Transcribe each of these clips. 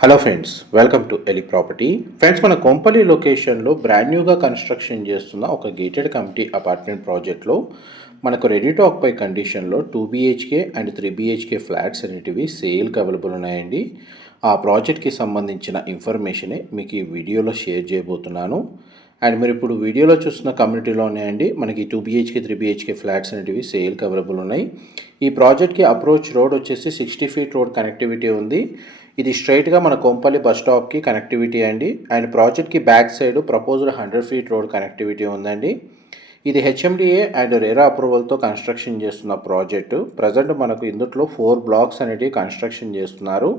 Hello friends welcome to ఎలి property friends మన కొంపల్లి లొకేషన్లో బ్రాండ్ న్యూగా కన్స్ట్రక్షన్ చేస్తున్న ఒక గేటెడ్ కమిటీ అపార్ట్మెంట్ ప్రాజెక్ట్లో మనకు రెడీ టు ఆక్పై కండిషన్లో two BHK and three BHK flats అనేటివి సేల్కి అవైలబుల్ ఉన్నాయండి. ఆ ప్రాజెక్ట్కి సంబంధించిన ఇన్ఫర్మేషనే మీకు ఈ వీడియోలో షేర్ చేయబోతున్నాను. అండ్ మీరు ఇప్పుడు వీడియోలో చూస్తున్న కమ్యూనిటీలోనే అండి మనకి two BHK three BHK flats అనేటివి సేల్కి అవైలబుల్ ఉన్నాయి. ఈ ప్రాజెక్ట్కి అప్రోచ్ రోడ్ వచ్చేసి సిక్స్టీ ఫీట్ రోడ్ కనెక్టివిటీ ఉంది. ఇది స్ట్రైట్గా మన కొంపల్లి బస్ స్టాప్కి కనెక్టివిటీ అండి. అండ్ ప్రాజెక్ట్కి back side proposed hundred feet road connectivity ఉందండి. ఇది హెచ్ఎండిఏ అండ్ రేరా అప్రూవల్తో కన్స్ట్రక్షన్ చేస్తున్న ప్రాజెక్టు. ప్రజెంట్ మనకు ఇందుట్లో ఫోర్ బ్లాక్స్ అనేటివి కన్స్ట్రక్షన్ చేస్తున్నారు.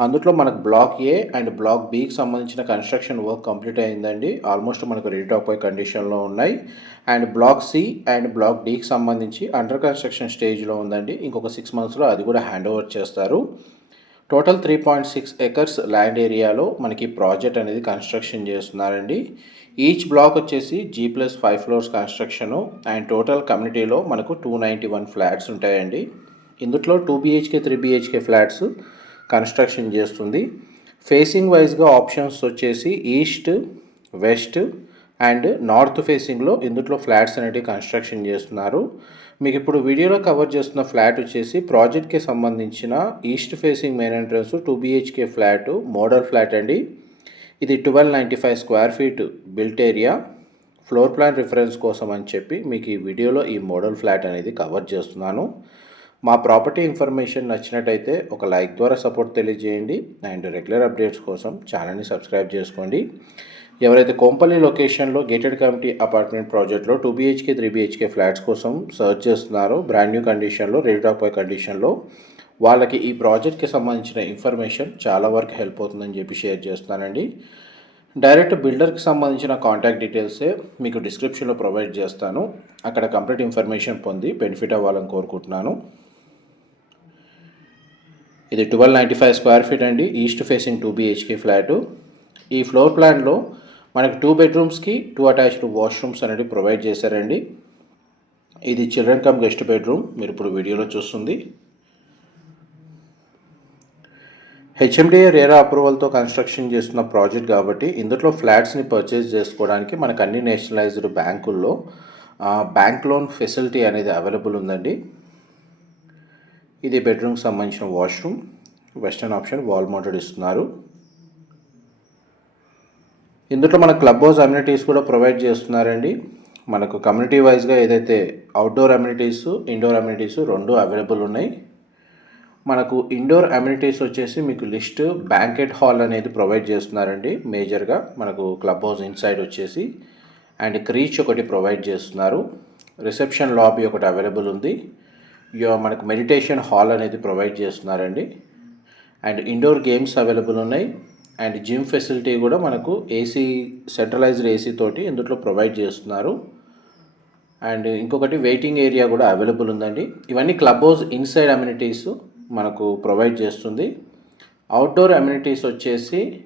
అందుట్లో మనకు బ్లాక్ ఏ అండ్ బ్లాక్ బికి సంబంధించిన కన్స్ట్రక్షన్ వర్క్ కంప్లీట్ అయిందండి. ఆల్మోస్ట్ మనకు రెడీ ఆఫ్ కండిషన్లో ఉన్నాయి. And block C and block డికి సంబంధించి అండర్ కన్స్ట్రక్షన్ స్టేజ్లో ఉందండి. ఇంకొక సిక్స్ మంత్స్లో అది కూడా హ్యాండ్ ఓవర్ చేస్తారు. Total three point six acres land ఏరియాలో మనకి ప్రాజెక్ట్ అనేది కన్స్ట్రక్షన్ చేస్తున్నారండి. ఈచ్ బ్లాక్ వచ్చేసి G plus five floors construction and total కమ్యూనిటీలో మనకు టూ నైంటీ వన్ ఫ్లాట్స్ ఉంటాయండి. ఇందులో two BHK three BHK flats construction చేస్తుంది. ఫేసింగ్ వైజ్గా ఆప్షన్స్ వచ్చేసి ఈస్ట్ వెస్ట్ అండ్ నార్త్ ఫేసింగ్లో ఇందులో ఫ్లాట్స్ అనేటివి కన్స్ట్రక్షన్ చేస్తున్నారు. మీకు ఇప్పుడు వీడియోలో కవర్ చేస్తున్న ఫ్లాట్ వచ్చేసి ప్రాజెక్ట్కి సంబంధించిన east facing main entrance two BHK flat model flat అండి. ఇది twelve ninety five square feet built area. Floor plan reference కోసం అని చెప్పి మీకు ఈ వీడియోలో ఈ మోడల్ ఫ్లాట్ అనేది కవర్ చేస్తున్నాను. మా ప్రాపర్టీ ఇన్ఫర్మేషన్ నచ్చినట్టయితే ఒక లైక్ ద్వారా సపోర్ట్ తెలియజేయండి. అండ్ రెగ్యులర్ అప్డేట్స్ కోసం ఛానల్ని సబ్స్క్రైబ్ చేసుకోండి. ఎవరైతే కోంపల్లి లొకేషన్లో గేటెడ్ కమిటీ అపార్ట్మెంట్ ప్రాజెక్ట్లో two BHK three BHK flats కోసం సర్చ్ చేస్తున్నారో బ్రాండ్ న్యూ కండిషన్లో రెడీ ఆఫ్ కండిషన్లో వాళ్ళకి ఈ ప్రాజెక్ట్కి సంబంధించిన ఇన్ఫర్మేషన్ చాలా వరకు హెల్ప్ అవుతుందని చెప్పి షేర్ చేస్తానండి డైరెక్ట్ బిల్డర్కి సంబంధించిన కాంటాక్ట్ డీటెయిల్సే మీకు డిస్క్రిప్షన్లో ప్రొవైడ్ చేస్తాను. అక్కడ కంప్లీట్ ఇన్ఫర్మేషన్ పొంది బెనిఫిట్ అవ్వాలని కోరుకుంటున్నాను. ఇది twelve ninety five square feet అండి east facing two BHK flat. ఈ ఫ్లోర్ ప్లాన్లో మనకి టూ బెడ్రూమ్స్కి టూ అటాచ్డ్ వాష్రూమ్స్ అనేది ప్రొవైడ్ చేశారండి. ఇది చిల్డ్రన్ కమ్ గెస్ట్ బెడ్రూమ్ మీరు ఇప్పుడు వీడియోలో చూస్తుంది. హెచ్ఎండిఏ రేరా అప్రూవల్తో కన్స్ట్రక్షన్ చేస్తున్న ప్రాజెక్ట్ కాబట్టి ఇందులో ఫ్లాట్స్ని పర్చేస్ చేసుకోవడానికి మనకు అన్ని నేషనలైజ్డ్ బ్యాంకుల్లో బ్యాంక్ లోన్ ఫెసిలిటీ అనేది అవైలబుల్ ఉందండి. ఇది బెడ్రూమ్కి సంబంధించిన washroom western option wall mounted ఇస్తున్నారు. ఇందులో మన క్లబ్ హౌస్ అమ్యూనిటీస్ కూడా ప్రొవైడ్ చేస్తున్నారండి. మనకు కమ్యూనిటీ వైజ్గా ఏదైతే అవుట్డోర్ అమ్యూనిటీస్ ఇండోర్ అమ్యూనిటీస్ రెండు అవైలబుల్ ఉన్నాయి. మనకు ఇండోర్ అమ్యూనిటీస్ వచ్చేసి మీకు లిస్ట్ బ్యాంకెట్ హాల్ అనేది ప్రొవైడ్ చేస్తున్నారండి. మేజర్గా మనకు క్లబ్ హౌస్ ఇన్సైడ్ వచ్చేసి. అండ్ క్రీచ్ ఒకటి ప్రొవైడ్ చేస్తున్నారు. రిసెప్షన్ లాబీ ఒకటి అవైలబుల్ ఉంది. యో- మనకు మెడిటేషన్ హాల్ అనేది ప్రొవైడ్ చేస్తున్నారండి. అండ్ ఇండోర్ గేమ్స్ అవైలబుల్ ఉన్నాయి. అండ్ జిమ్ ఫెసిలిటీ కూడా మనకు ఏసీ సెంట్రలైజ్డ్ ఏసీ తోటి ఇందులో ప్రొవైడ్ చేస్తున్నారు. అండ్ ఇంకొకటి వెయిటింగ్ ఏరియా కూడా అవైలబుల్ ఉందండి. ఇవన్నీ క్లబ్ హౌస్ ఇన్సైడ్ అమ్యూనిటీస్ మనకు ప్రొవైడ్ చేస్తుంది. అవుట్డోర్ అమ్యూనిటీస్ వచ్చేసి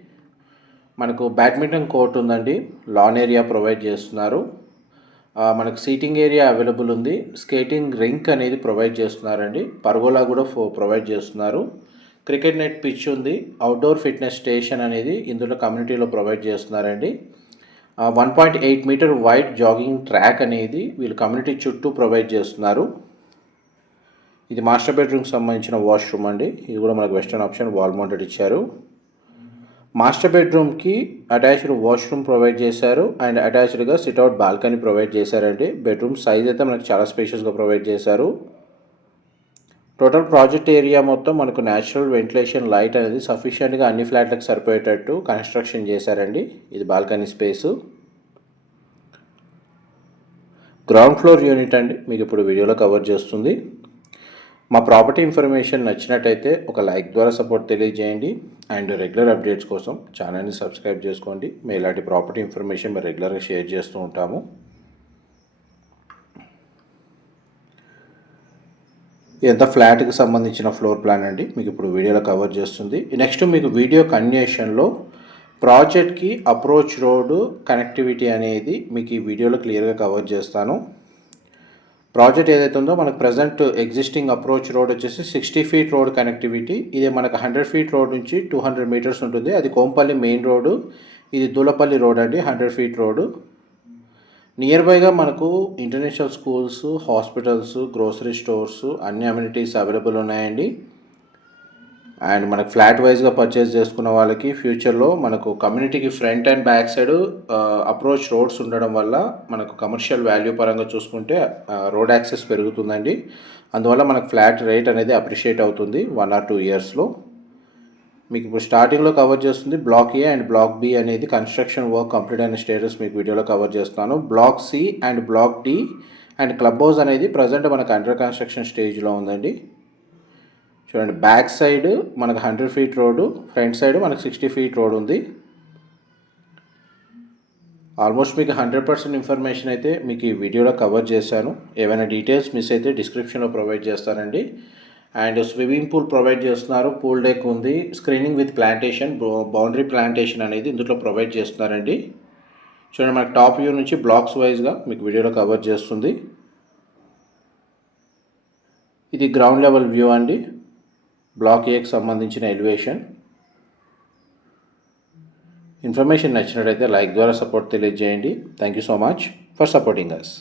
మనకు బ్యాడ్మింటన్ కోర్ట్ ఉందండి. లాన్ ఏరియా ప్రొవైడ్ చేస్తున్నారు. మనకు సీటింగ్ ఏరియా అవైలబుల్ ఉంది. స్కేటింగ్ రింక్ అనేది ప్రొవైడ్ చేస్తున్నారండి. పర్గోలా కూడా ఫో- ప్రొవైడ్ చేస్తున్నారు. క్రికెట్ నెట్ పిచ్ ఉంది. అవుట్డోర్ ఫిట్నెస్ స్టేషన్ అనేది ఇందులో కమ్యూనిటీలో ప్రొవైడ్ చేస్తున్నారండి. One point eight meter wide jogging track అనేది వీళ్ళు కమ్యూనిటీ చుట్టూ ప్రొవైడ్ చేస్తున్నారు. ఇది మాస్టర్ బెడ్రూమ్కి సంబంధించిన వాష్రూమ్ అండి. ఇది కూడా మనకు వెస్టర్న్ ఆప్షన్ వాల్ మౌంటెడ్ ఇచ్చారు. మాస్టర్ బెడ్రూమ్కి అటాచ్డ్ వాష్రూమ్ ప్రొవైడ్ చేశారు. అండ్ అటాచ్డ్గా సిట్అవుట్ బాల్కనీ ప్రొవైడ్ చేశారండి. బెడ్రూమ్ సైజ్ అయితే మనకు చాలా స్పేషియస్గా ప్రొవైడ్ చేశారు. టోటల్ ప్రాజెక్ట్ ఏరియా మొత్తం మనకు న్యాచురల్ వెంటిలేషన్ లైట్ అనేది సఫిషియెంట్గా అన్ని ఫ్లాట్లకు సరిపోయేటట్టు కన్స్ట్రక్షన్ చేశారండి. ఇది balcony space. Ground floor unit అండి. మీకు ఇప్పుడు వీడియోలో కవర్ చేస్తుంది. మా ప్రాపర్టీ ఇన్ఫర్మేషన్ నచ్చినట్టయితే ఒక లైక్ ద్వారా సపోర్ట్ తెలియజేయండి. అండ్ రెగ్యులర్ అప్డేట్స్ కోసం ఛానల్ని సబ్స్క్రైబ్ చేసుకోండి. మేము ఇలాంటి ప్రాపర్టీ ఇన్ఫర్మేషన్ మేము రెగ్యులర్గా షేర్ చేస్తూ ఉంటాము. ఎంత ఫ్లాట్కి సంబంధించిన ఫ్లోర్ ప్లాన్ అండి? మీకు ఇప్పుడు వీడియోలో కవర్ చేస్తుంది. నెక్స్ట్ మీకు వీడియో కన్యూషన్లో ప్రాజెక్ట్కి అప్రోచ్ రోడ్డు కనెక్టివిటీ అనేది మీకు ఈ వీడియోలో క్లియర్గా కవర్ చేస్తాను. ప్రాజెక్ట్ ఏదైతే ఉందో మనకు ప్రజెంట్ ఎగ్జిస్టింగ్ అప్రోచ్ రోడ్ వచ్చేసి సిక్స్టీ ఫీట్ రోడ్ కనెక్టివిటీ. ఇది మనకు హండ్రెడ్ ఫీట్ రోడ్ నుంచి టూ హండ్రెడ్ మీటర్స్ ఉంటుంది. అది కోంపల్లి మెయిన్ రోడ్డు ఇది దూలపల్లి రోడ్ అండి హండ్రెడ్ ఫీట్ రోడ్డు నియర్ బైగా మనకు international schools hospitals grocery stores అన్ని అమ్యూనిటీస్ అవైలబుల్ ఉన్నాయండి. అండ్ మనకు ఫ్లాట్ వైజ్గా పర్చేస్ చేసుకున్న వాళ్ళకి ఫ్యూచర్లో మనకు కమ్యూనిటీకి front and back side approach roads ఉండడం వల్ల మనకు కమర్షియల్ వాల్యూ పరంగా చూసుకుంటే రోడ్ యాక్సెస్ పెరుగుతుందండి. అందువల్ల మనకు ఫ్లాట్ రేట్ అనేది అప్రిషియేట్ అవుతుంది వన్ ఆర్ టూ ఇయర్స్లో మీకు ఇప్పుడు స్టార్టింగ్లో కవర్ చేస్తుంది block A and block B అనేది కన్స్ట్రక్షన్ వర్క్ కంప్లీట్ అయిన స్టేటస్ మీకు వీడియోలో కవర్ చేస్తాను. Block C and block D and club house అనేది ప్రజెంట్ మనకు అండర్ కన్స్ట్రక్షన్ స్టేజ్లో ఉందండి. చూడండి బ్యాక్ సైడ్ మనకు hundred feet road front side మనకు సిక్స్టీ ఫీట్ రోడ్ ఉంది. ఆల్మోస్ట్ మీకు హండ్రెడ్ పర్సెంట్ ఇన్ఫర్మేషన్ అయితే మీకు ఈ వీడియోలో కవర్ చేశాను. ఏమైనా డీటెయిల్స్ మిస్ అయితే డిస్క్రిప్షన్లో ప్రొవైడ్ చేస్తానండి. అండ్ స్విమ్మింగ్ పూల్ ప్రొవైడ్ చేస్తున్నారు. పూల్ డెక్ ఉంది. Screening with plantation boundary plantation అనేది ఇందులో ప్రొవైడ్ చేస్తున్నారండి. చూడండి మనకి టాప్ వ్యూ నుంచి బ్లాక్స్ వైజ్గా మీకు వీడియోలో కవర్ చేస్తుంది. ఇది గ్రౌండ్ లెవెల్ వ్యూ అండి. బ్లాక్ ఏకి సంబంధించిన ఎలివేషన్. ఇన్ఫర్మేషన్ నచ్చినట్టయితే లైక్ ద్వారా సపోర్ట్ తెలియజేయండి. Thank you so much for supporting us